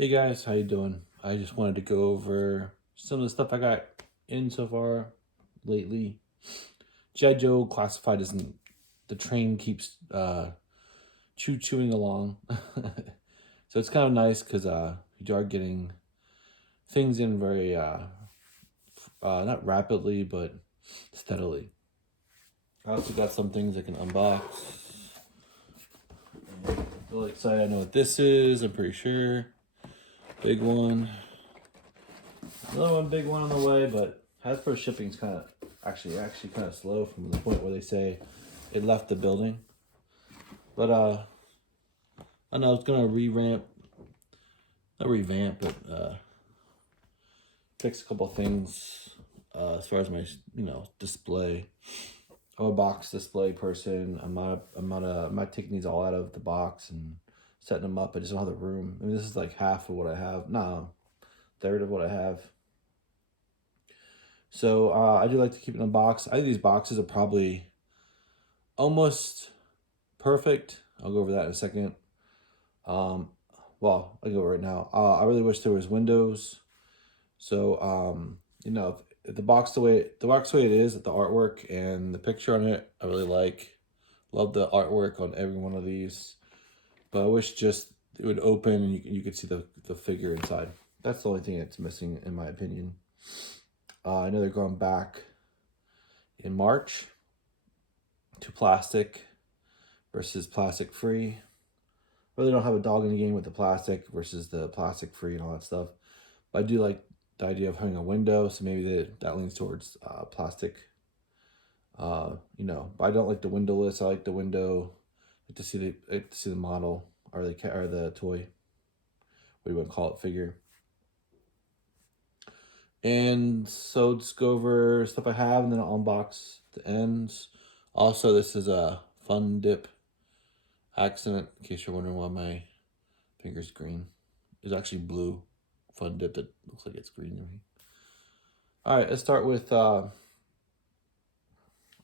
Hey guys, how you doing? I just wanted to go over some of the stuff I got in so far lately. G.I. Joe classified as the train keeps chewing along. So it's kind of nice because you are getting things in very not rapidly but steadily. I also got some things I can unbox. I'm really excited. I know what this is. I'm pretty sure. Big one. Another one big one on the way, but Hasbro shipping's kind of actually kind of slow from the point where they say it left the building. But I know it's gonna but fix a couple things as far as my display. I'm a box display person. I'm not taking these all out of the box and setting them up. I just don't have the room. I mean, this is like half of what I have. No, third of what I have. So I do like to keep it in a box. I think these boxes are probably almost perfect. I'll go over that in a second. Well, I'll go right now. I really wish there was windows. So if the box the way it is, the artwork and the picture on it, I really like. Love the artwork on every one of these. But I wish just it would open and you could see the figure inside. That's the only thing that's missing in my opinion. I know they're going back in March to plastic versus plastic free. Really don't have a dog in the game with the plastic versus the plastic free and all that stuff. But I do like the idea of having a window, so maybe that leans towards plastic. But I don't like the windowless. I like the window. I like to see the model or the toy. What do you want to call it? Figure. And so just go over stuff I have and then I'll unbox the ends. Also, this is a fun dip accident, in case you're wondering why my finger's green. It's actually blue fun dip that looks like it's green to me. Alright, let's start with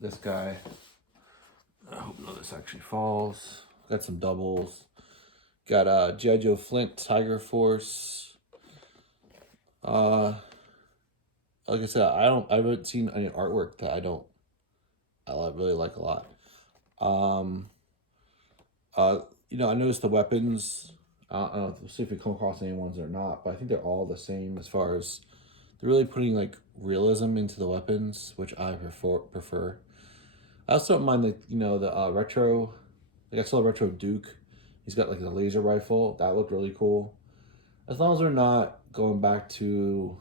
this guy. I hope none of this actually falls. Got some doubles. Got G.I. Joe Flint, Tiger Force. Like I said, I haven't seen any artwork that I really like a lot. I noticed the weapons. I don't know, see if we come across any ones or not, but I think they're all the same as far as they're really putting like realism into the weapons, which I prefer. I also don't mind the retro. Like I saw a retro Duke. He's got like a laser rifle. That looked really cool. As long as they're not going back to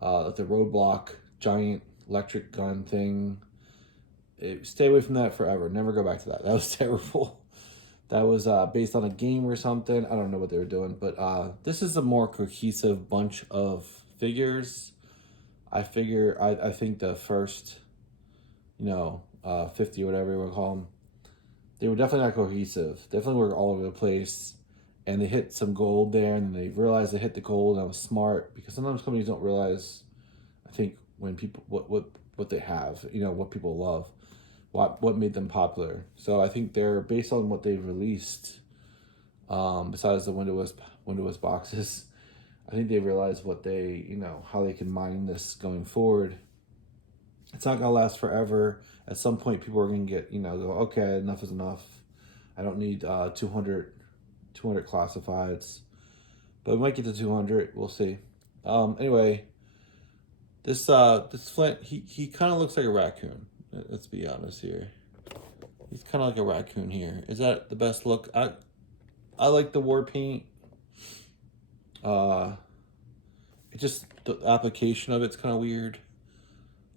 like the roadblock giant electric gun thing. Stay away from that forever. Never go back to that. That was terrible. That was based on a game or something. I don't know what they were doing, but this is a more cohesive bunch of figures. I think the first, 50 or whatever you want to call them, they were definitely not cohesive. Definitely were all over the place, and they hit some gold there, and they realized they hit the gold, and that was smart because sometimes companies don't realize. I think when people what they have, what people love. What made them popular. So I think they're based on what they've released. Besides the windowless boxes, I think they realized what how they can mine this going forward. It's not gonna last forever. At some point, people are gonna get go, okay, enough is enough. I don't need 200 classifieds, but we might get to 200. We'll see. Anyway, this Flint, he kind of looks like a raccoon. Let's be honest here. He's kind of like a raccoon here. Is that the best look? I like the war paint. It just the application of it's kind of weird.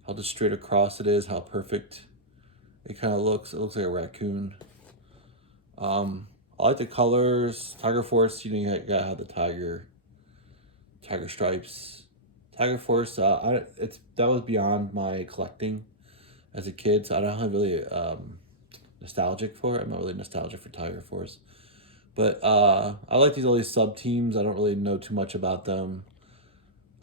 How just straight across it is. How perfect it kind of looks. It looks like a raccoon. I like the colors. Tiger Force. You gotta have the tiger stripes. Tiger Force. That was beyond my collecting as a kid, so I don't have really nostalgic for it. I'm not really nostalgic for Tiger Force. But I like all these sub-teams. I don't really know too much about them.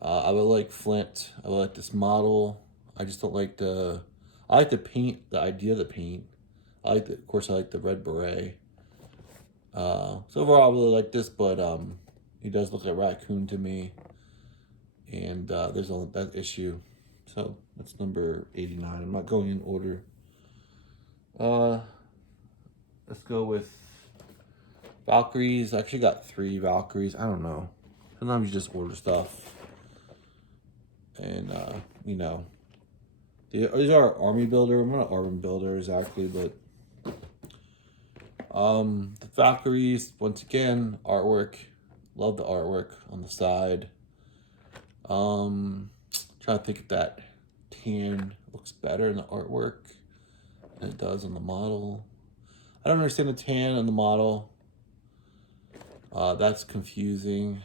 I would like Flint. I would like this model. I just don't like I like the paint, the idea of the paint. Of course, I like the red beret. So overall, I really like this, but He does look like a raccoon to me. And there's only that issue. So that's number 89. I'm not going in order. Let's go with Valkyries. I actually got 3 Valkyries. I don't know. Sometimes you just order stuff. And, you know. These are army builder. I'm not an army builder exactly, but the Valkyries, once again, artwork. Love the artwork on the side. Trying to think if that tan looks better in the artwork than it does on the model. I don't understand the tan on the model. That's confusing.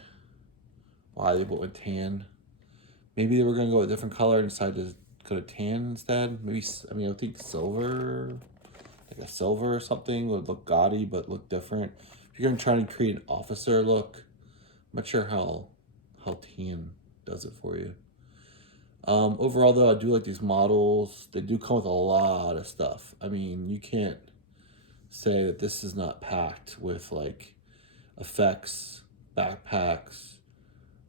Why they went with tan? Maybe they were gonna go with a different color and decided to go to tan instead. Maybe, I mean, I think silver, like a silver or something would look gaudy but look different. If you're gonna try to create an officer look, I'm not sure how tan does it for you. Overall though, I do like these models. They do come with a lot of stuff. I mean, you can't say that this is not packed with like effects, backpacks,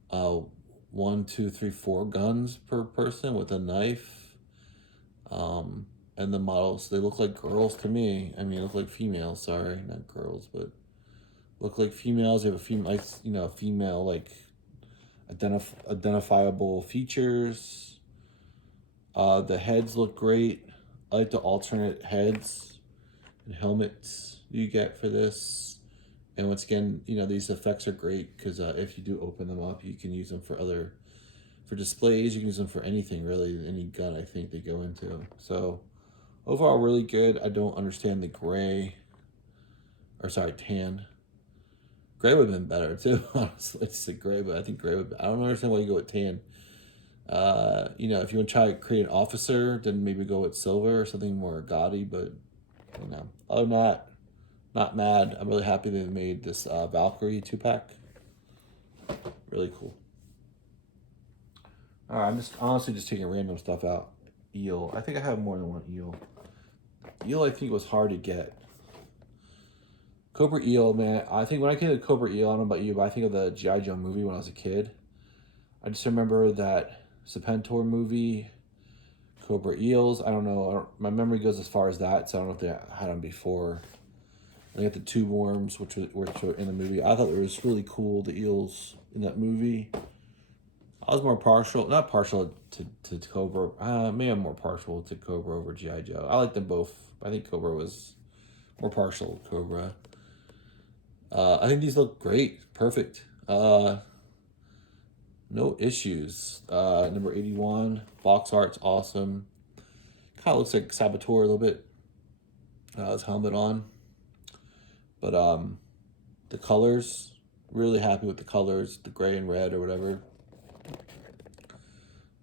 1, 2, 3, 4 guns per person with a knife. And the models, they look like girls to me. I mean, look like females, sorry, not girls, but look like females. They have a female, you know, female like identifiable features. The heads look great. I like the alternate heads and helmets you get for this. And once again, you know, these effects are great because if you do open them up, you can use them for displays. You can use them for anything, really. Any gun, I think, they go into. So overall, really good. I don't understand the gray, or sorry, tan. Gray would have been better too, honestly. It's the gray, but I think gray would. I don't understand why you go with tan. You know, if you want to try to create an officer, then maybe go with silver or something more gaudy. But you know, other than that, not mad. I'm really happy they made this Valkyrie 2-pack. Really cool. All right, I'm just honestly just taking random stuff out. Eel. I think I have more than one eel. Eel, I think, was hard to get. Cobra Eel, man. I think when I think of Cobra Eel, I don't know about you, but I think of the G.I. Joe movie when I was a kid. I just remember that Serpent movie, Cobra Eels. I don't know. My memory goes as far as that, so I don't know if they had them before. They got the tube worms, which were in the movie. I thought it was really cool, the eels in that movie. I was more partial, not partial to Cobra. Maybe I'm more partial to Cobra over G.I. Joe. I like them both. I think Cobra was more partial to Cobra. I think these look great. Perfect. No issues. Number 81. Box art's awesome. Kind of looks like Saboteur a little bit. His helmet on. But the colors, really happy with the colors. The gray and red or whatever.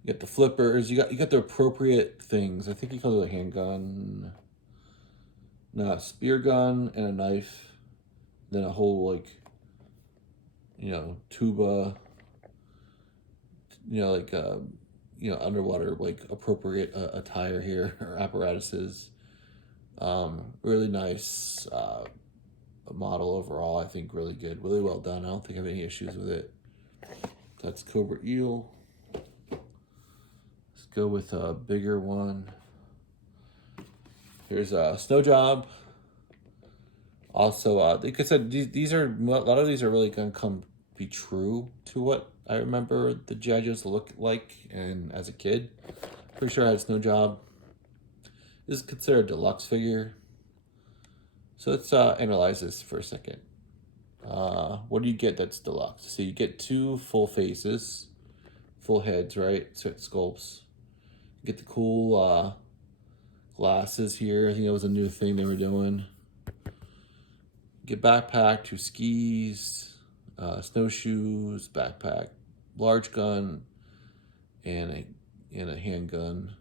You got the flippers. You got the appropriate things. I think he calls it a handgun. No, a spear gun and a knife. Then a whole, like, you know, tuba. You know, like, you know, underwater, like, appropriate attire here, or apparatuses. Really nice model overall. I think really good. Really well done. I don't think I have any issues with it. That's Cobra Eel. Let's go with a bigger one. Here's a Snow Job. Also, like I said, these are, a lot of these are really going to be true to what I remember the G.I. Joes look like and as a kid. Pretty sure I had Snow Job. This is considered a deluxe figure. So let's analyze this for a second. What do you get that's deluxe? So you get 2 full faces, full heads, right? So it sculpts. You get the cool glasses here. I think that was a new thing they were doing. Get backpack, 2 skis, snowshoes, backpack, large gun, and a handgun.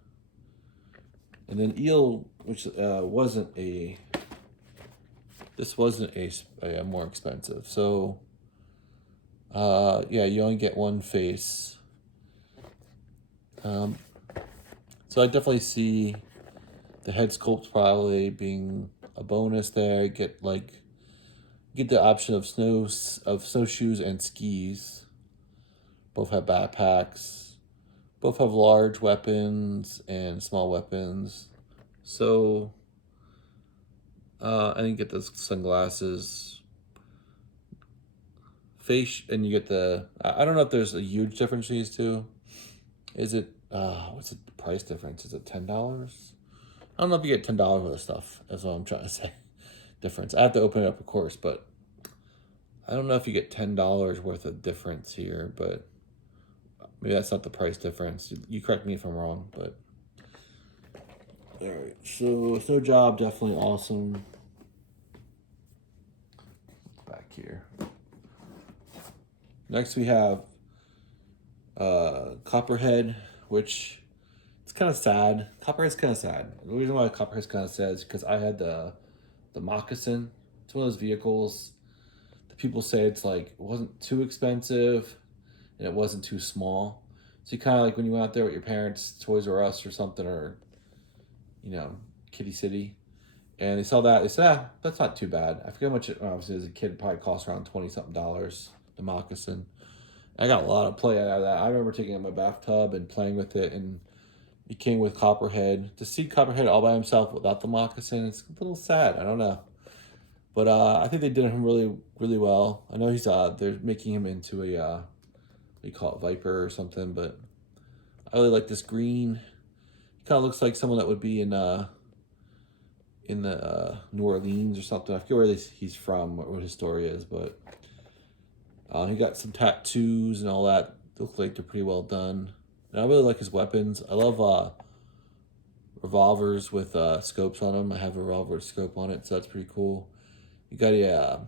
And then Eel, which wasn't a more expensive. So yeah, you only get 1 face. So I definitely see the head sculpt probably being a bonus there. Get like You get the option of snowshoes and skis. Both have backpacks. Both have large weapons and small weapons. So, and you get the sunglasses. Face, and you get the. I don't know if there's a huge difference in these two. Is it? What's the price difference? Is it $10? I don't know if you get $10 worth of stuff. That's what I'm trying to say. Difference. I have to open it up, of course, but I don't know if you get $10 worth of difference here. But maybe that's not the price difference. You correct me if I'm wrong, but all right. So Snow Job, definitely awesome. Back here. Next we have Copperhead, which it's kind of sad. Copperhead's kind of sad. The reason why Copperhead's kind of sad is because I had the Moccasin. It's one of those vehicles that people say it's like it wasn't too expensive and it wasn't too small. So you kind of like when you went out there with your parents, Toys R Us or something, or you know, Kitty City, and they saw that, they said, that's not too bad. I forget how much it, obviously as a kid, it probably cost around $20-something, the Moccasin. I got a lot of play out of that. I remember taking it in my bathtub and playing with it, and it came with Copperhead. To see Copperhead all by himself without the Moccasin, it's a little sad. I don't know. But I think they did him really, really well. I know he's they're making him into a what do you call it, Viper or something, but I really like this green. He kind of looks like someone that would be in the New Orleans or something. I forget where he's from, what his story is, but he got some tattoos and all that. They look like they're pretty well done. And I really like his weapons. I love revolvers with scopes on them. I have a revolver with scope on it, so that's pretty cool. You got a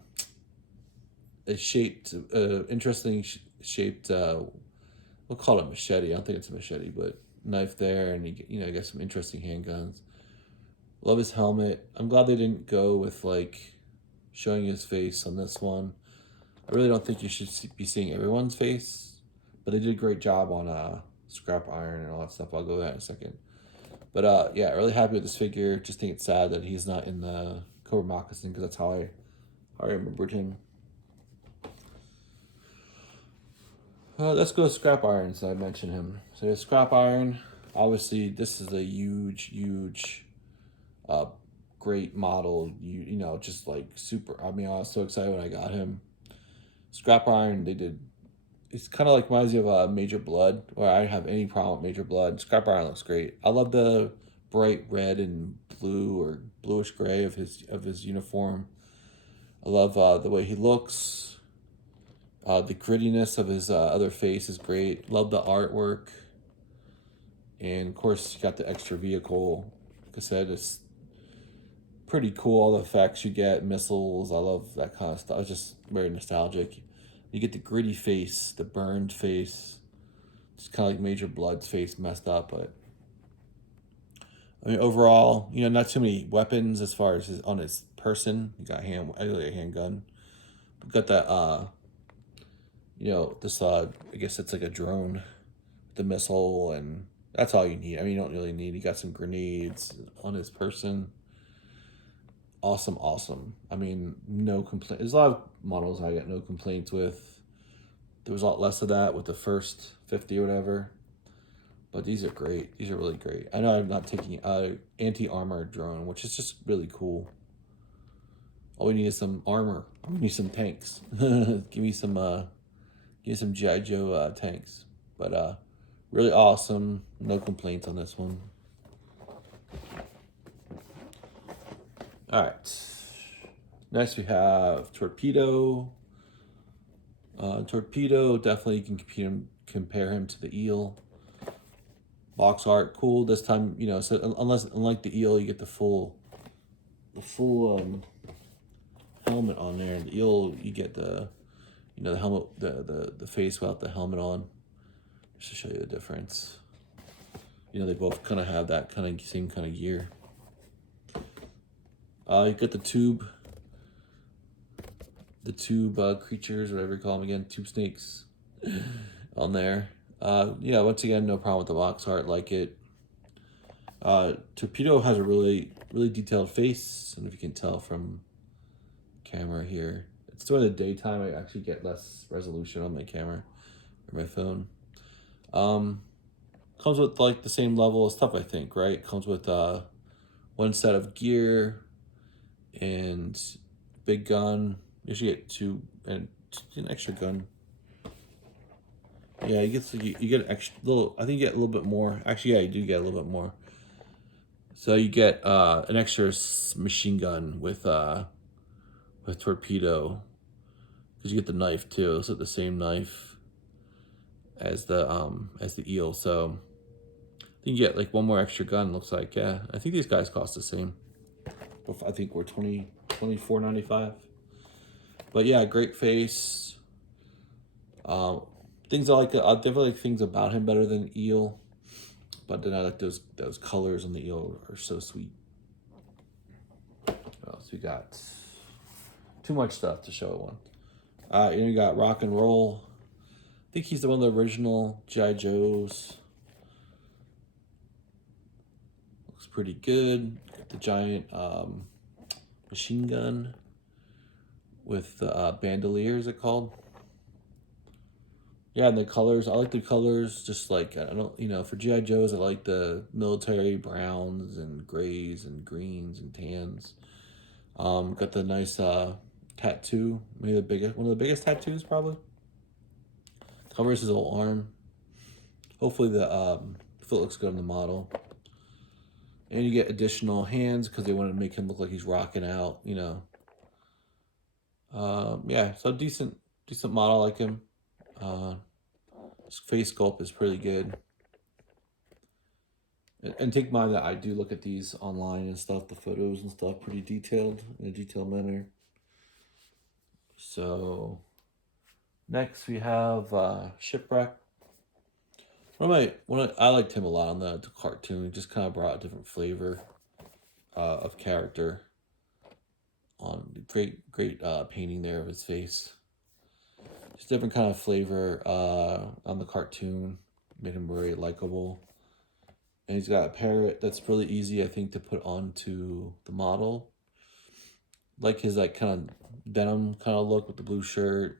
shaped, interesting shaped, we'll call it machete. I don't think it's a machete, but knife there, and you got some interesting handguns. Love his helmet. I'm glad they didn't go with like showing his face on this one. I really don't think you should be seeing everyone's face, but they did a great job on scrap iron and all that stuff. I'll go to that in a second. But yeah, really happy with this figure. Just think it's sad that he's not in the Cobra Moccasin because that's how I remembered him. Let's go to scrap iron. So I mentioned him. So scrap iron. Obviously, this is a huge, great model. You know, just like super. I mean, I was so excited when I got him. Scrap iron. They did. It's kind of like reminds you of Major Blood, where I don't have any problem with Major Blood. Scrap iron looks great. I love the bright red and blue or bluish gray of his uniform. I love the way he looks. The grittiness of his other face is great. Love the artwork. And of course, you got the extra vehicle. Like I said, it's pretty cool. All the effects you get, missiles. I love that kind of stuff. It's just very nostalgic. You get the gritty face, the burned face. It's kind of like Major Blood's face messed up, but I mean, overall, not too many weapons as far as on his person. You got a handgun. But got that, this, I guess it's like a drone, the missile, and that's all you need. I mean, you don't really need. You got some grenades on his person. Awesome. I mean, no complaint. There's a lot of models I got no complaints with. There was a lot less of that with the first 50 or whatever. But these are great. These are really great. I know I'm not taking anti-armor drone, which is just really cool. All we need is some armor. We need some tanks. Give me some G.I. Joe tanks. But really awesome. No complaints on this one. All right. Next we have Torpedo. Torpedo, definitely you can compare him to the Eel. Box art, cool. This time, so unlike the Eel, you get the full helmet on there. And the Eel, you get the helmet, the face without the helmet on. Just to show you the difference. They both kind of have that same kind of gear. You got the tube creatures, whatever you call them again, tube snakes on there. Once again, no problem with the box art, like it. Torpedo has a really, really detailed face. I don't know if you can tell from camera here. it's during the daytime, I actually get less resolution on my camera or my phone. Comes with like the same level of stuff, I think, right? Comes with one set of gear and big gun. You should get two and an extra gun. Yeah, you get an extra little. I think you get a little bit more. Actually, yeah, you do get a little bit more. So you get an extra machine gun with torpedo, because you get the knife too. So the same knife as the eel. So I think you get like one more extra gun. Looks like, yeah. I think these guys cost the same. I think we're $24.95. But yeah, great face. Things I like. I definitely like things about him better than eel. But then I like those colors on the eel are so sweet. What else we got? Too much stuff to show at one. And you got Rock and Roll. I think he's the one of the original G.I. Joes. Looks pretty good. Got the giant machine gun with the bandolier, is it called? Yeah, and the colors. I like the colors. Just like, I don't, for G.I. Joes, I like the military browns and grays and greens and tans. Got the nice tattoo. Maybe one of the biggest tattoos probably. Covers his whole arm. Hopefully the foot looks good on the model. And you get additional hands because they want to make him look like he's rocking out, Yeah, so decent model, I like him. His face sculpt is pretty good. And take mind that I do look at these online and stuff, the photos and stuff, pretty detailed, in a detailed manner. So, next we have Shipwreck. I liked him a lot on the cartoon. He just kind of brought a different flavor of character. On great painting there of his face. Just different kind of flavor on the cartoon. Made him very likable. And he's got a parrot that's really easy, I think, to put onto the model. Like his kind of denim kind of look with the blue shirt.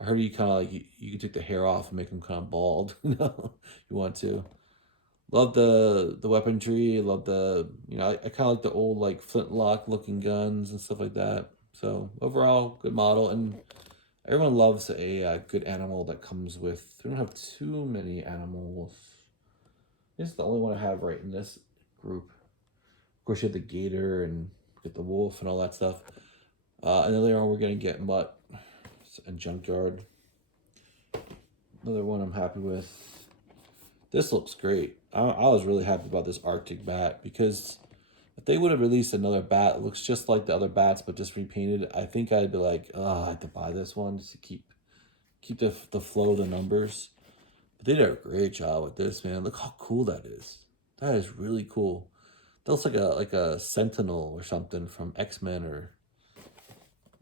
I heard you kind of like you can take the hair off and make him kind of bald. You want to. Love the weaponry. Love the I kind of like the old like flintlock looking guns and stuff like that. So overall, good model, and everyone loves a good animal that comes with. We don't have too many animals. This is the only one I have right in this group. Of course, you have the gator and get the wolf and all that stuff. And then later on, we're gonna get mutt and junkyard. Another one I'm happy with. This looks great. I was really happy about this Arctic bat, because if they would have released another bat that looks just like the other bats but just repainted, I think I'd be like, oh, I have to buy this one just to keep the flow of the numbers. But they did a great job with this, man. Look how cool that is. That is really cool. That looks like a Sentinel or something from X-Men. Or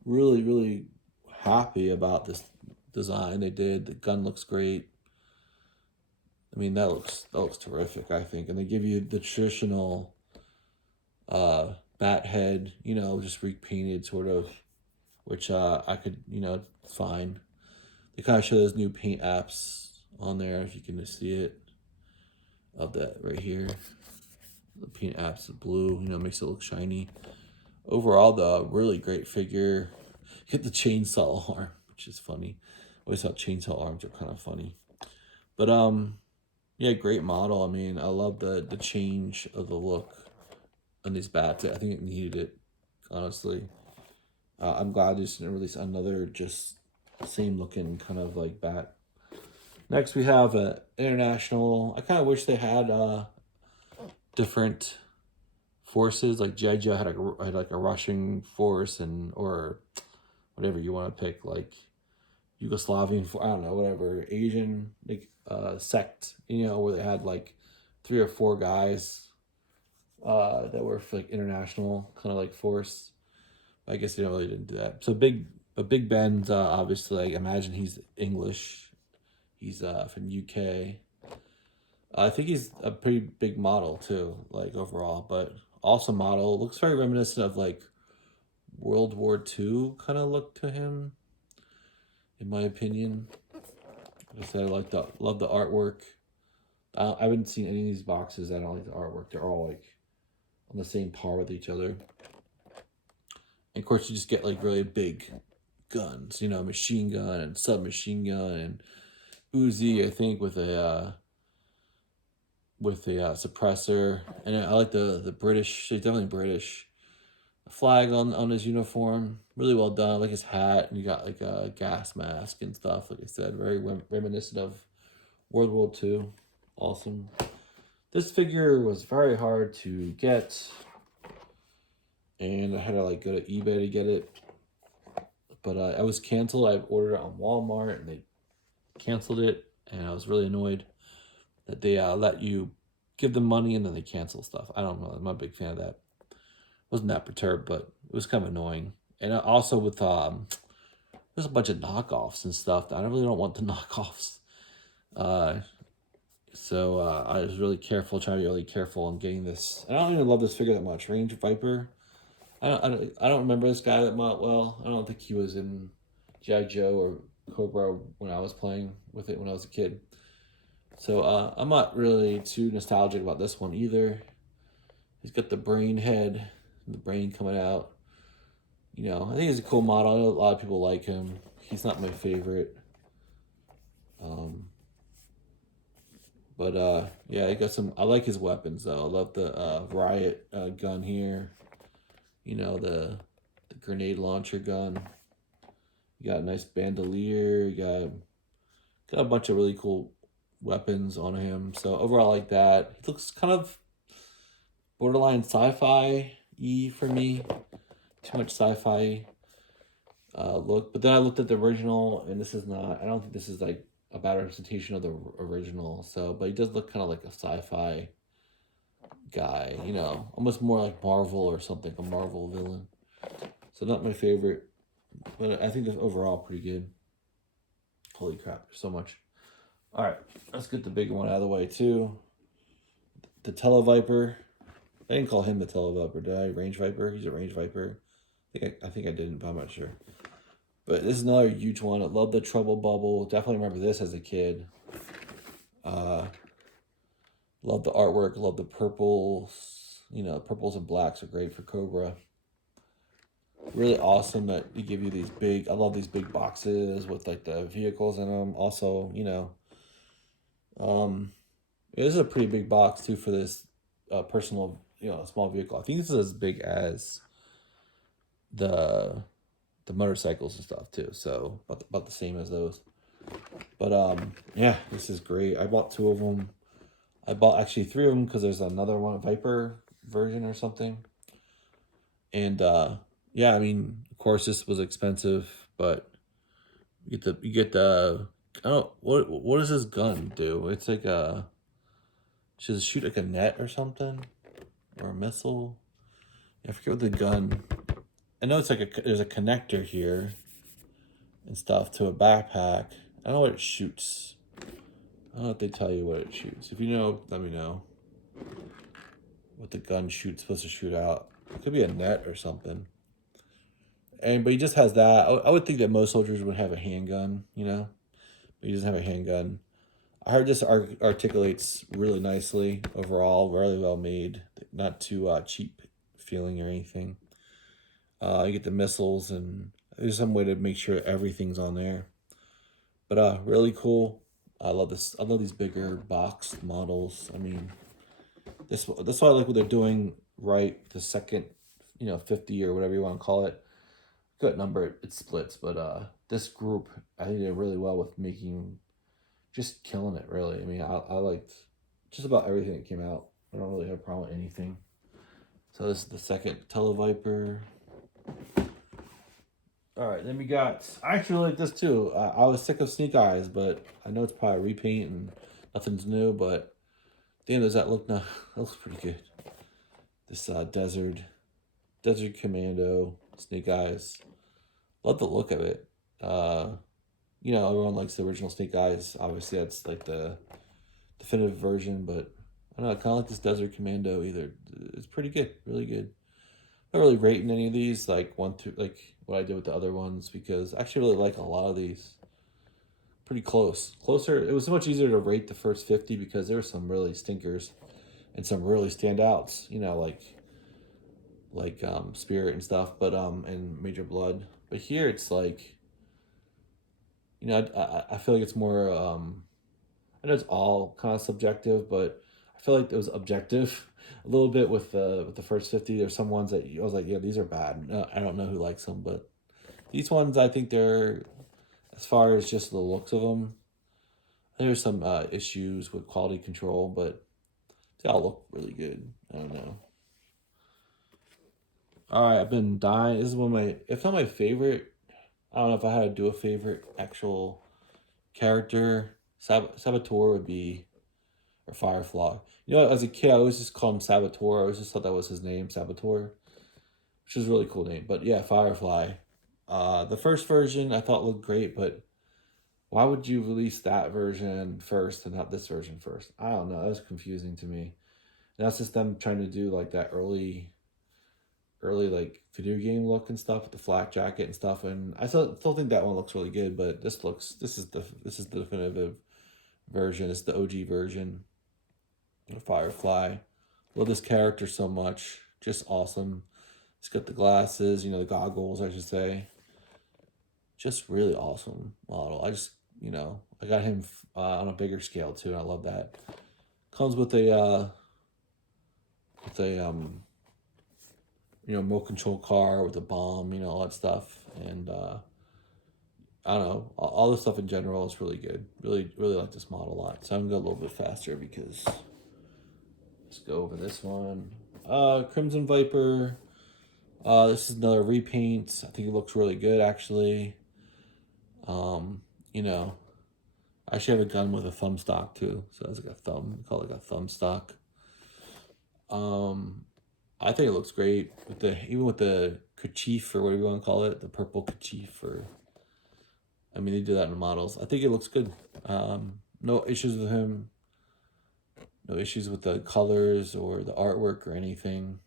really, really happy about this design they did. The gun looks great. I mean, that looks terrific, I think. And they give you the traditional bat head, just repainted sort of, which I could, it's fine. They kind of show those new paint apps on there, if you can just see it, of that right here. The paint apps of blue, makes it look shiny. Overall, though, really great figure. Hit the chainsaw arm, which is funny. I always thought chainsaw arms are kind of funny. But yeah, great model. I mean, I love the change of the look on these bats. I think it needed it, honestly. I'm glad they didn't release another just same looking kind of like bat. Next, we have international. I kind of wish they had different forces. Like G.I. Joe had like a Russian force or whatever you want to pick, like Yugoslavian, I don't know, whatever, Asian sect, where they had like 3 or 4 guys that were for, like, international kind of like force. I guess they really didn't do that. So Big Ben's obviously, I imagine he's English. He's from UK. I think he's a pretty big model too, like overall, but awesome model. Looks very reminiscent of like World War II kind of look to him, in my opinion. Like I said, I love the artwork. I haven't seen any of these boxes that I don't like the artwork. They're all like on the same par with each other. And of course, you just get like really big guns, you know, machine gun and submachine gun and Uzi, I think, with a suppressor. And I like the British. He's definitely British. Flag on his uniform, really well done. I like his hat, and you got like a gas mask and stuff. Like I said, very reminiscent of World War II. Awesome. This figure was very hard to get, and I had to like go to eBay to get it. But I was canceled. I ordered it on Walmart, and they canceled it, and I was really annoyed that they let you give them money and then they cancel stuff. I don't know. I'm not a big fan of that. Wasn't that perturbed, but it was kind of annoying. And also with there's a bunch of knockoffs and stuff. I really don't want the knockoffs. So I was really careful, trying to be really careful on getting this. I don't even love this figure that much. Range Viper. I don't remember this guy that much well. I don't think he was in G.I. Joe or Cobra when I was playing with it when I was a kid. So I'm not really too nostalgic about this one either. He's got the brain head, the brain coming out. You know, I think he's a cool model. I know a lot of people like him. He's not my favorite. But yeah, I got some. I like his weapons though. I love the riot gun here. You know, the grenade launcher gun. You got a nice bandolier. You got a bunch of really cool weapons on him. So overall, I like that. He looks kind of borderline sci-fi-y for me. Too much sci-fi look. But then I looked at the original, and this is not. I don't think this is like a bad representation of the original. So, but he does look kind of like a sci-fi guy. You know, almost more like Marvel or something, a Marvel villain. So not my favorite, but I think that's overall pretty good. Holy crap, there's so much. All right, let's get the big one out of the way too. The Tel Viper. I didn't call him the Tel Viper, did I? Range Viper. He's a Range Viper. I think I didn't, but I'm not sure. But this is another huge one. I love the Trouble Bubble. Definitely remember this as a kid. Love the artwork. Love the purples. You know, purples and blacks are great for Cobra. Really awesome that they give you these big. I love these big boxes with like the vehicles in them. Also, you know, this is a pretty big box too for this personal, you know, small vehicle. I think this is as big as the motorcycles and stuff too. So about the same as those. But yeah, this is great. I bought 2 of them. I bought actually 3 of them because there's another one, a Viper version or something. And yeah, I mean, of course this was expensive, but you get the I don't what does this gun do? It's like should it shoot like a net or something, or a missile? I forget what the gun. I know it's like there's a connector here and stuff to a backpack. I don't know what it shoots. I don't know if they tell you what it shoots. If you know, let me know what the gun supposed to shoot out. It could be a net or something. But he just has that. I would think that most soldiers would have a handgun, you know, but he doesn't have a handgun. I heard this articulates really nicely overall, really well made, not too cheap feeling or anything. You get the missiles, and there's some way to make sure everything's on there. But really cool. I love this. I love these bigger box models. I mean, that's why I like what they're doing. Right, the second, you know, 50 or whatever you want to call it. Good number, it splits. But this group, I think, did really well with just killing it. Really, I mean, I liked just about everything that came out. I don't really have a problem with anything. So this is the second Tel Viper. All right, then we got. I actually like this too. I was sick of Sneak Eyes, but I know it's probably a repaint and nothing's new. But damn, does that look now? That looks pretty good. This desert Commando Snake Eyes. Love the look of it. You know, everyone likes the original Snake Eyes. Obviously, that's like the definitive version. But I don't know. I kind of like this Desert Commando either. It's pretty good, really good. not really rating any of these like one through like what I did with the other ones because I actually really like a lot of these. Pretty close, closer. It was so much easier to rate the first 50 because there were some really stinkers and some really standouts. You know, like Spirit and stuff, but and Major Blood. But here it's like, you know, I feel like it's more I know it's all kind of subjective, but I feel like it was objective a little bit with the first 50. There's some ones that I was like, yeah, these are bad. No, I don't know who likes them, but these ones I think they're, as far as just the looks of them, there's some issues with quality control, but they all look really good. I don't know. All right, I've been dying. This is one of my, if not my favorite. I don't know if I had to do a favorite actual character. Saboteur would be, or Firefly. You know, as a kid, I always just called him Saboteur. I always just thought that was his name, Saboteur, which is a really cool name. But yeah, Firefly. The first version I thought looked great, but why would you release that version first and not this version first? I don't know. That was confusing to me. And that's just them trying to do like that early like video game look and stuff with the flak jacket and stuff. And I still think that one looks really good, but this is the definitive version. It's the OG version of Firefly. Love this character so much. Just awesome. He's got the glasses, you know, the goggles, I should say. Just really awesome model. I just, you know, I got him on a bigger scale too, and I love that. Comes with a you know, remote control car with a bomb, you know, all that stuff, and I don't know, all the stuff in general is really good. Really like this model a lot. So I'm gonna go a little bit faster because let's go over this one. Crimson Viper. This is another repaint. I think it looks really good actually. You know, I actually have a gun with a thumb stock too, so it's like a thumb. We call it like a thumb stock. I think it looks great with the even with the kerchief or whatever you want to call it, the purple kerchief. Or I mean, they do that in the models. I think it looks good. No issues with him. No issues with the colors or the artwork or anything.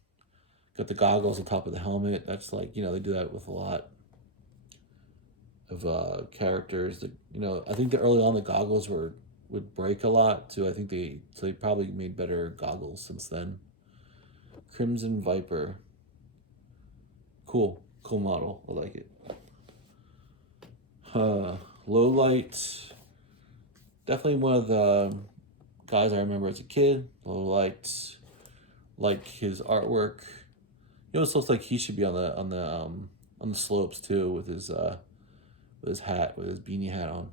Got the goggles on top of the helmet. That's like, you know, they do that with a lot of characters. That, you know, I think that early on the goggles would break a lot too. I think they probably made better goggles since then. Crimson Viper. Cool model. I like it. Lowlight. Definitely one of the guys I remember as a kid. Lowlight. Like his artwork. He almost looks like he should be on the slopes too with his hat, with his beanie hat on.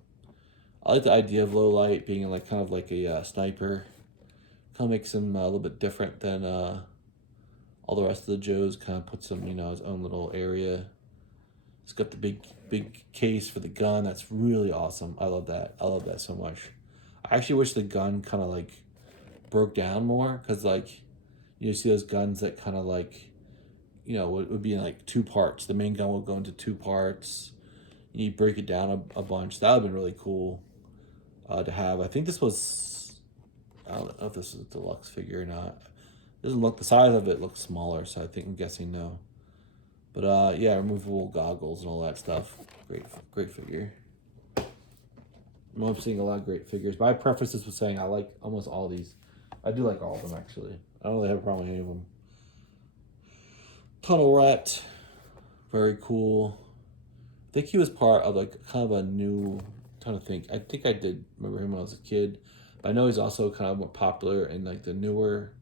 I like the idea of Lowlight being like kind of like a sniper. Kind of makes him a little bit different than all the rest of the Joes. Kind of puts him, you know, his own little area. He's got the big case for the gun. That's really awesome. I love that. I love that so much. I actually wish the gun kind of like broke down more, because like you see those guns that kind of like, you know, would be in like two parts. The main gun would go into two parts. You break it down a bunch. That would have been really cool to have. I think this was, I don't know if this is a deluxe figure or not. It doesn't look, the size of it looks smaller, so I'm guessing no. But yeah, removable goggles and all that stuff. Great figure. I'm seeing a lot of great figures, but I preface this with saying I like almost all these. I do like all of them actually. I don't really have a problem with any of them. Tunnel Rat, very cool. I think he was part of like kind of a new, trying to think. I think I did remember him when I was a kid, but I know he's also kind of more popular in like the newer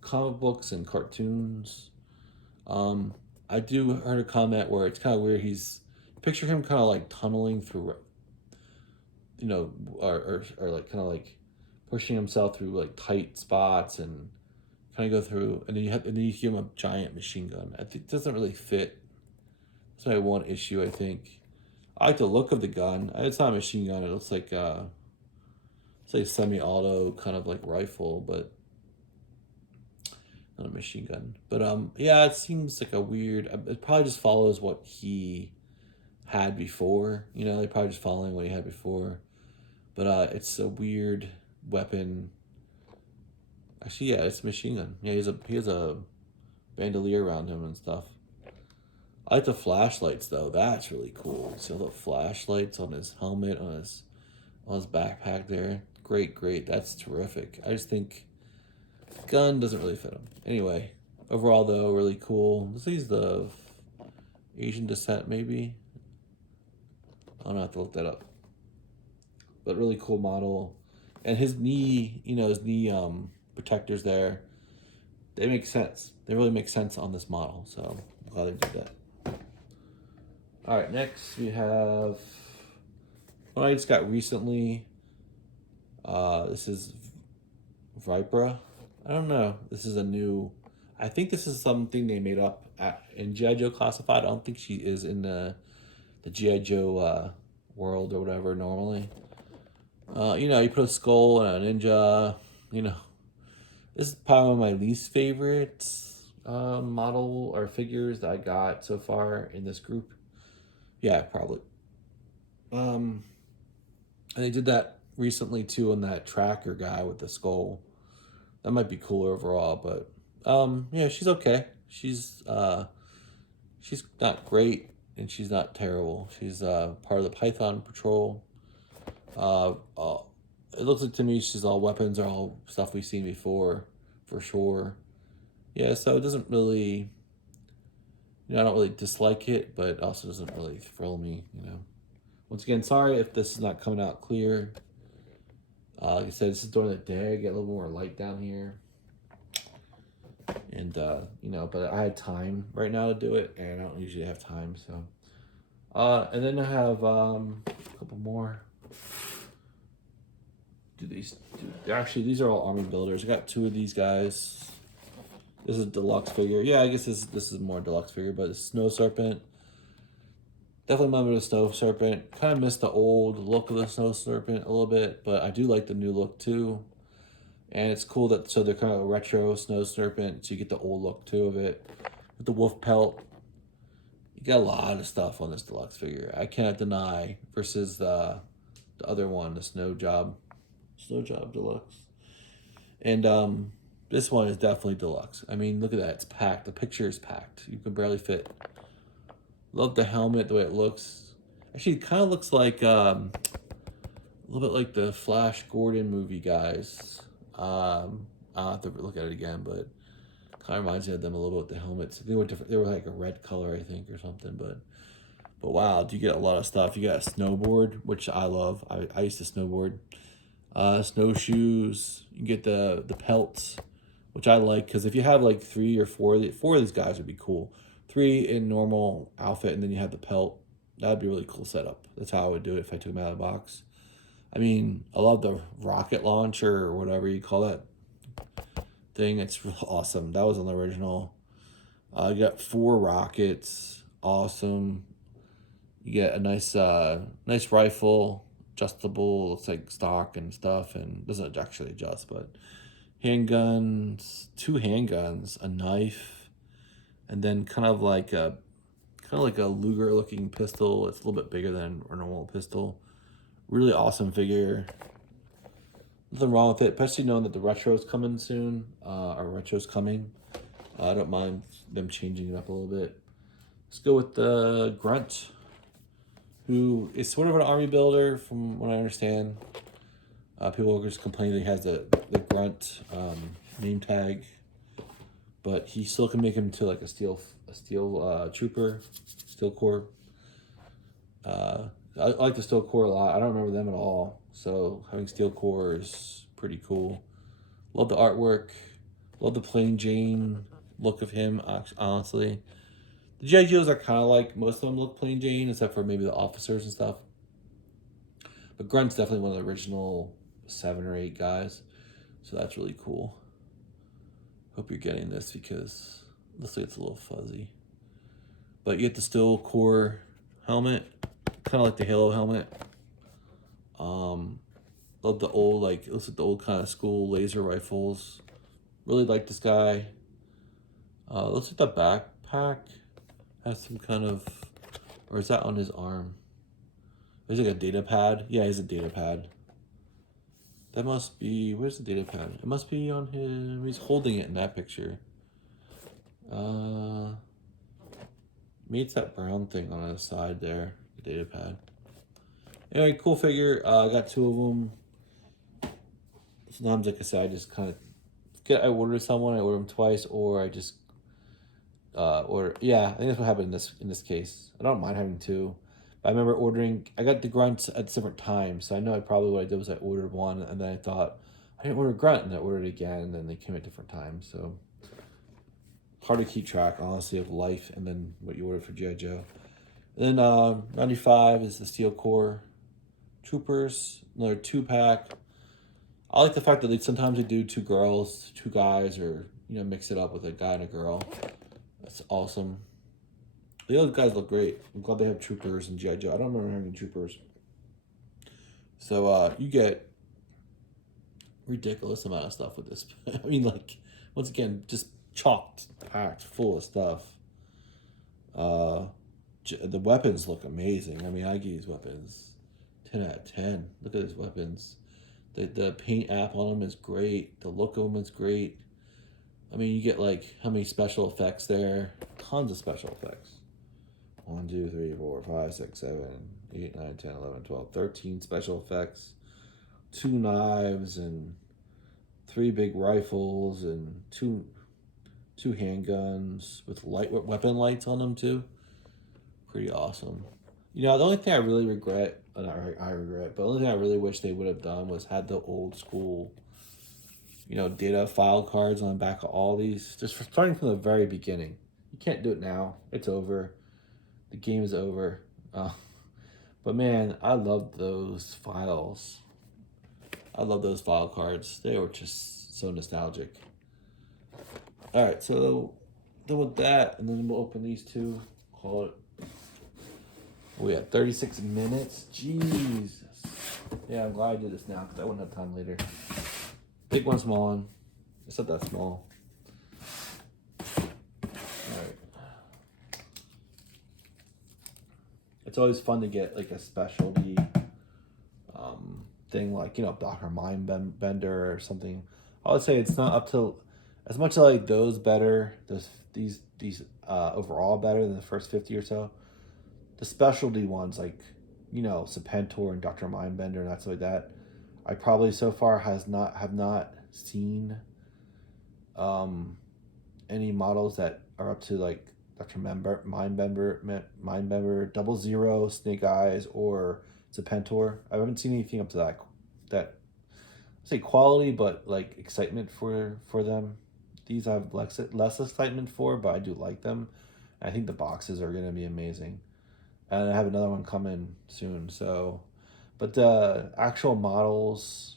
comic books and cartoons. I do heard a comment where it's kind of weird. Picture him kind of like tunneling through, you know, or like kind of like pushing himself through like tight spots and kind of go through, and then you give him a giant machine gun. I think it doesn't really fit. That's my one issue, I think. I like the look of the gun. It's not a machine gun. It looks like it's like a semi-auto kind of like rifle, but not a machine gun. But yeah, it seems like a weird. It probably just follows what he had before. You know, they're probably just following what he had before. But it's a weird weapon. Actually, yeah, it's a machine gun. Yeah, he has a bandolier around him and stuff. I like the flashlights though. That's really cool. See all the flashlights on his helmet, on his backpack there. Great, great. That's terrific. I just think the gun doesn't really fit him. Anyway, overall though, really cool. This is the Asian descent maybe. I'll have to look that up. But really cool model. And his knee, you know, his knee protectors there, they make sense. They really make sense on this model. So I'm glad they did that. All right, next we have one I just got recently. This is VIPRA. I don't know. This is a new. I think this is something they made up in G.I. Joe Classified. I don't think she is in the G.I. Joe world or whatever normally. You know, you put a skull and a ninja. You know, this is probably one of my least favorite model or figures that I got so far in this group. Yeah, probably. And they did that recently too on that tracker guy with the skull. That might be cooler overall, but yeah, she's okay. She's not great and she's not terrible. She's part of the Python Patrol. It looks like to me she's all weapons are all stuff we've seen before, for sure. Yeah, so it doesn't really, you know, I don't really dislike it, but it also doesn't really thrill me, you know. Once again, sorry if this is not coming out clear. Like I said, this is during the day. I get a little more light down here. And, you know, but I had time right now to do it, and I don't usually have time, so. And then I have a couple more. Actually, these are all army builders. I got 2 of these guys. This is a deluxe figure. Yeah, I guess this is more deluxe figure, but it's Snow Serpent. Definitely remember the Snow Serpent. Kind of missed the old look of the Snow Serpent a little bit, but I do like the new look too. And it's cool that, so they're kind of a retro Snow Serpent, so you get the old look too of it. With the wolf pelt. You got a lot of stuff on this deluxe figure. I cannot deny versus the other one, the Snow Job Deluxe. And this one is definitely deluxe. I mean, look at that. It's packed. The picture is packed. You can barely fit. Love the helmet, the way it looks. Actually, it kind of looks like a little bit like the Flash Gordon movie guys. I'll have to look at it again, but kind of reminds me of them a little bit with the helmets. They were different. They were like a red color, I think, or something. But wow, do you get a lot of stuff? You got a snowboard, which I love. I used to snowboard. Snowshoes. You get the pelts, which I like, because if you have like 3 or 4 of these guys would be cool. 3 in normal outfit, and then you have the pelt. That would be a really cool setup. That's how I would do it if I took them out of the box. I mean, I love the rocket launcher or whatever you call that thing. It's real awesome. That was on the original. You got 4 rockets. Awesome. You get a nice rifle, adjustable. Looks like stock and stuff, and doesn't actually adjust, but handguns, 2 handguns, a knife. And then kind of like a Luger looking pistol. It's a little bit bigger than a normal pistol. Really awesome figure. Nothing wrong with it, especially knowing that the retro's coming soon. Retro's coming. I don't mind them changing it up a little bit. Let's go with the Grunt, who is sort of an army builder from what I understand. People are just complaining that he has the Grunt name tag. But he still can make him to like a steel trooper, steel corps. I like the steel corps a lot. I don't remember them at all, so having steel corps is pretty cool. Love the artwork. Love the plain Jane look of him. Honestly, the G.I. Joes are kind of like most of them look plain Jane, except for maybe the officers and stuff. But Grunt's definitely one of the original 7 or 8 guys, so that's really cool. Hope you're getting this because it looks like it's a little fuzzy. But you get the steel core helmet, kind of like the Halo helmet. Love the old, like, it looks like the old kind of school laser rifles. Really like this guy. Looks like the backpack has some kind of, or is that on his arm? There's like a data pad. Yeah, he's a data pad. That must be, where's the data pad? It must be on him. He's holding it in that picture. Maybe it's that brown thing on the side there, the data pad. Anyway, cool figure. I got 2 of them. Sometimes, like I said, I just kind of I order someone, I order them twice, or I just order. Yeah, I think that's what happened in this case. I don't mind having 2. But I remember ordering. I got the grunts at different times, so I know what I did was I ordered one, and then I thought I didn't order grunt, and I ordered it again, and then they came at different times. So hard to keep track, honestly, of life and then what you ordered for G.I. Joe. And then 95 is the Steel Core Troopers, another 2-pack. I like the fact that sometimes they do 2 girls, 2 guys, or mix it up with a guy and a girl. That's awesome. The other guys look great. I'm glad they have Troopers and G.I. Joe. I don't remember having Troopers. So you get ridiculous amount of stuff with this. I mean, like, once again, just chocked, packed, full of stuff. The weapons look amazing. I mean, I give these weapons 10 out of 10. Look at these weapons. The paint app on them is great. The look of them is great. I mean, you get like how many special effects there? Tons of special effects. 1, 2, 3, 4, 5, 6, 7, 8, 9, 10, 11, 12, 13 special effects. 2 knives and 3 big rifles and two handguns with weapon lights on them too. Pretty awesome. The only thing I really regret, not I regret, but the only thing I really wish they would have done was had the old school, data file cards on the back of all these, just starting from the very beginning. You can't do it now. It's over. The game is over. But man, I love those files. I love those file cards. They were just so nostalgic. All right, so done with that, and then we'll open these 2. Call it. We have 36 minutes. Jesus. Yeah, I'm glad I did this now because I wouldn't have time later. Big one, small one. It's not that small. Alright. It's always fun to get like a specialty thing like, Dr. Mindbender or something. I would say it's not up to as much as I like those better, these overall better than the first 50 or so. The specialty ones like, Serpentor and Dr. Mindbender and stuff like that, I probably so far have not seen any models that are up to like Dr. Mindbender, 00, Snake Eyes, or Serpentor. I haven't seen anything up to that I say quality, but like excitement for them. These I have less excitement for, but I do like them. I think the boxes are going to be amazing. And I have another one coming soon. So, but the actual models,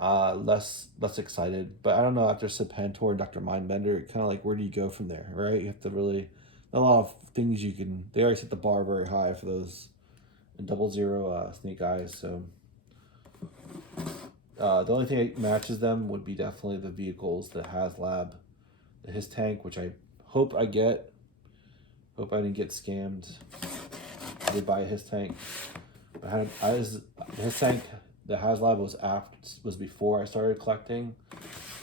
less excited. But I don't know, after Serpentor and Dr. Mindbender, kind of like, where do you go from there, right? You have to really, a lot of things you can, they already set the bar very high for those 00 Snake Eyes. So the only thing that matches them would be definitely the vehicles, the HasLab, the His Tank, which I hope I get. Hope I didn't get scammed. I did buy a His Tank. But His Tank, the HasLab was before I started collecting.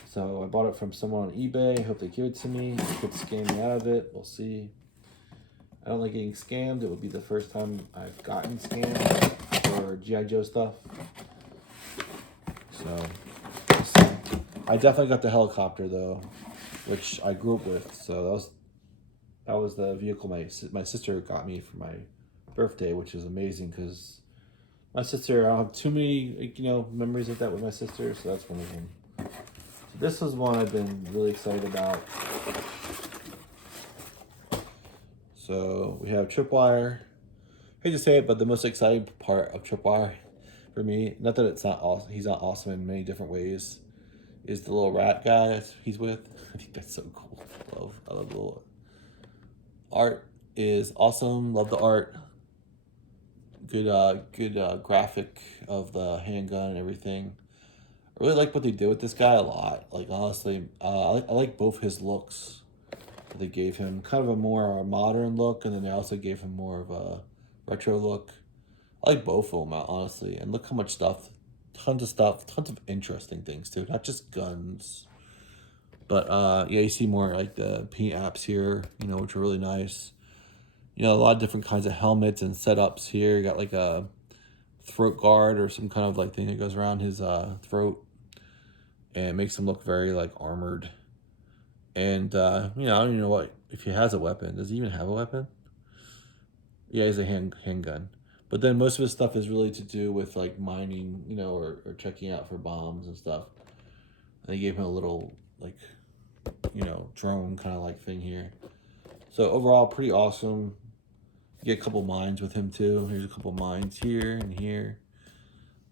So I bought it from someone on eBay. I hope they give it to me. They could scam me out of it. We'll see. I don't like getting scammed. It would be the first time I've gotten scammed for G.I. Joe stuff. So, we'll see. I definitely got the helicopter though, which I grew up with. So that was the vehicle my sister got me for my birthday, which is amazing because my sister, I don't have too many memories of that with my sister, so that's one of them. So this was one I've been really excited about. So we have Tripwire. I hate to say it, but the most exciting part of Tripwire for me, not that it's not awesome, he's not awesome in many different ways, is the little rat guy that he's with. I think that's so cool. I love the little art is awesome. Love the art. Good graphic of the handgun and everything. I really like what they did with this guy a lot. Like, honestly, I like both his looks that they gave him. Kind of a more modern look, and then they also gave him more of a retro look. I like both of them, honestly. And look how much stuff. Tons of interesting things, too. Not just guns. But yeah, you see more like the paint apps here, you know, which are really nice. You know, a lot of different kinds of helmets and setups here. You got like a throat guard or some kind of like thing that goes around his throat, and it makes him look very like armored. And you know, I don't even know what if he has a weapon. Does he even have a weapon? Yeah, he's a handgun. But then most of his stuff is really to do with like mining, you know, or checking out for bombs and stuff. And they gave him a little like, you know, drone kind of like thing here. So overall, pretty awesome. You get a couple mines with him too. Here's a couple mines here and here.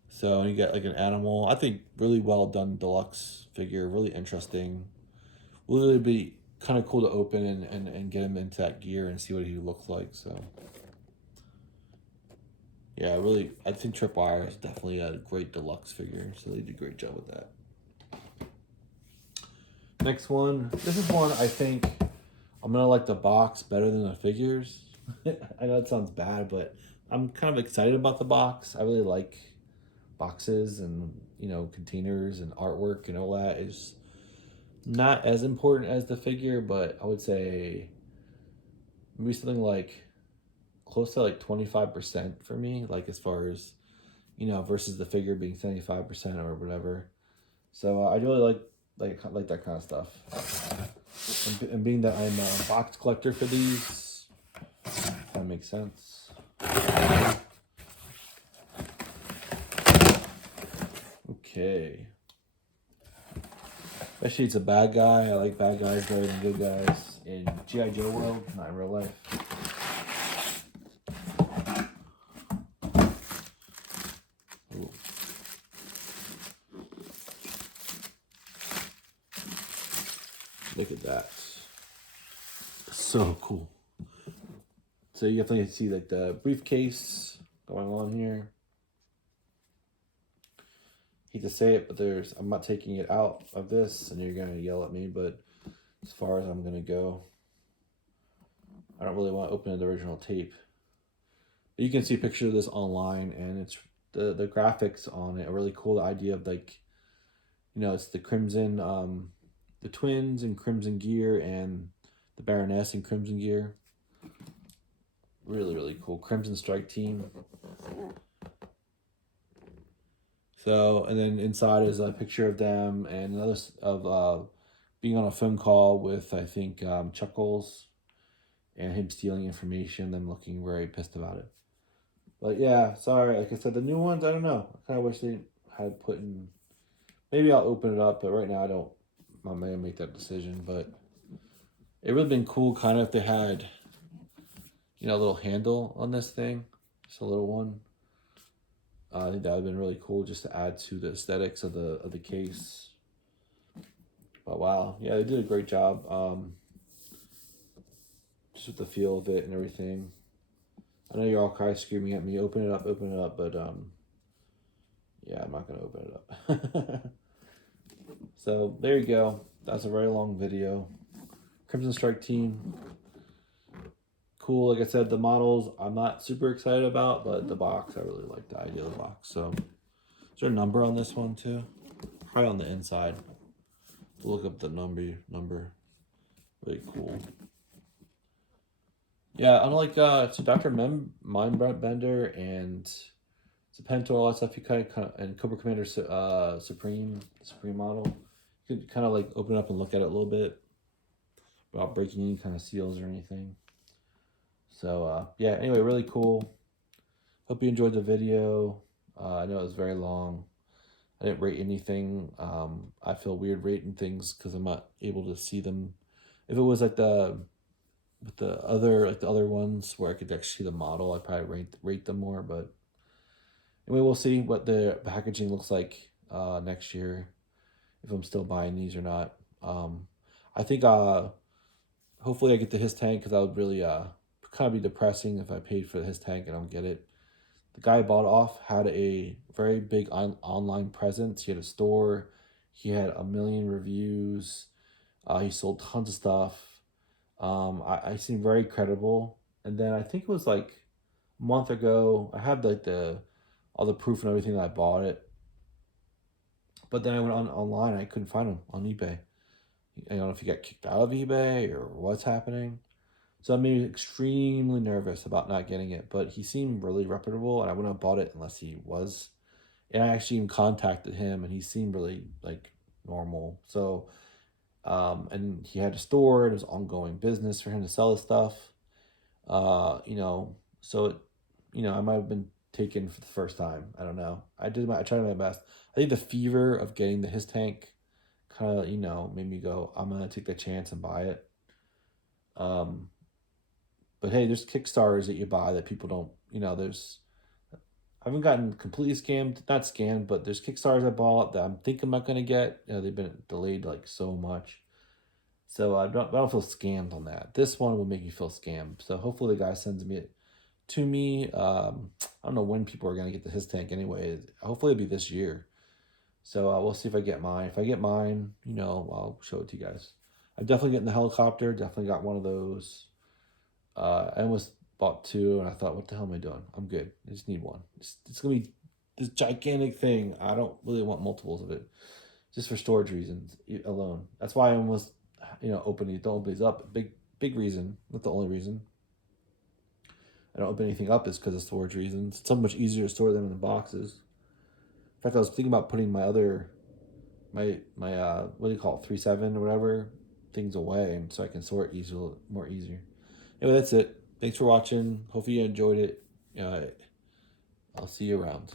So you get like an animal. I think really well done deluxe figure. Really interesting. Will really be kind of cool to open and get him into that gear and see what he looks like. So yeah, really, I think Tripwire is definitely a great deluxe figure. So they did a great job with that. Next one. This is one I think I'm gonna like the box better than the figures. I know it sounds bad, but I'm kind of excited about the box. I really like boxes and, you know, containers and artwork and all that is not as important as the figure, but I would say maybe something like close to like 25% for me, like as far as, you know, versus the figure being 75% or whatever. So I really like that kind of stuff. And being that I'm a box collector for these, that makes sense. Okay. Especially it's a bad guy. I like bad guys better than good guys in G.I. Joe world, not in real life. Ooh. Look at that. So cool. So you definitely see like the briefcase going on here. Hate to say it, but I'm not taking it out of this, and you're gonna yell at me, but as far as I'm gonna go, I don't really want to open the original tape. But you can see a picture of this online, and it's the graphics on it are really cool. The idea of like, you know, it's the Crimson, the twins in Crimson gear and the Baroness in Crimson gear. Really, really cool. Crimson Strike team. So, and then inside is a picture of them and another of being on a phone call with, I think, Chuckles and him stealing information, them looking very pissed about it. But yeah, sorry. Like I said, the new ones, I don't know. I kind of wish they had put in. Maybe I'll open it up, but right now I don't. I may make that decision. But it would have been cool, kind of, if they had, you know, a little handle on this thing, just a little one. I think that would have been really cool, just to add to the aesthetics of the case. But wow, yeah, they did a great job. Just with the feel of it and everything. I know you're all kind of screaming at me, open it up, but yeah, I'm not gonna open it up. So there you go. That's a very long video. Crimson Strike team. Cool. Like I said, the models I'm not super excited about, but the box, I really like the idea of the box. So is there a number on this one too? Probably on the inside. Look up the number. Really cool. Yeah, unlike so Dr. Mindbender and Serpent, all that stuff, you kind of and Cobra Commander Supreme model, you could kind of like open it up and look at it a little bit without breaking any kind of seals or anything. So yeah, anyway, really cool. Hope you enjoyed the video. I know it was very long. I didn't rate anything. I feel weird rating things because I'm not able to see them. If it was like the other ones where I could actually see the model, I'd probably rate them more. But anyway, we'll see what the packaging looks like next year, if I'm still buying these or not. I think hopefully I get the his tank, because that would really kind of be depressing if I paid for his tank and I don't get it. The guy I bought off had a very big online presence. He had a store. He had 1 million reviews. He sold tons of stuff. I seemed very credible. And then I think it was like a month ago, I had like all the proof and everything that I bought it. But then I went online, I couldn't find them on eBay. I don't know if he got kicked out of eBay or what's happening. So I made me extremely nervous about not getting it, but he seemed really reputable, and I wouldn't have bought it unless he was. And I actually even contacted him, and he seemed really like normal. So, and he had a store, and it was ongoing business for him to sell his stuff. You know, so it, I might have been taken for the first time. I don't know. I tried my best. I think the fever of getting the his tank kind of, made me go, I'm gonna take the chance and buy it. Um, but hey, there's Kickstarters that you buy that people don't, there's I haven't gotten completely scammed, not scammed, but there's Kickstarters I bought that I'm thinking I'm not gonna get. They've been delayed like so much. So I don't feel scammed on that. This one will make me feel scammed. So hopefully the guy sends me it to me. I don't know when people are gonna get the his tank anyway. Hopefully it'll be this year. So we'll see if I get mine. If I get mine, I'll show it to you guys. I'm definitely getting the helicopter. Definitely got one of those. I almost bought two, and I thought, what the hell am I doing? I'm good. I just need one. It's gonna be this gigantic thing. I don't really want multiples of it, just for storage reasons alone. That's why I almost, don't open these up. Big reason, not the only reason. I don't open anything up is because of storage reasons. It's so much easier to store them in the boxes. In fact, I was thinking about putting my other, my what do you call it, 3.7 or whatever, things away, and so I can sort more easier. Anyway, that's it. Thanks for watching. Hopefully you enjoyed it. I'll see you around.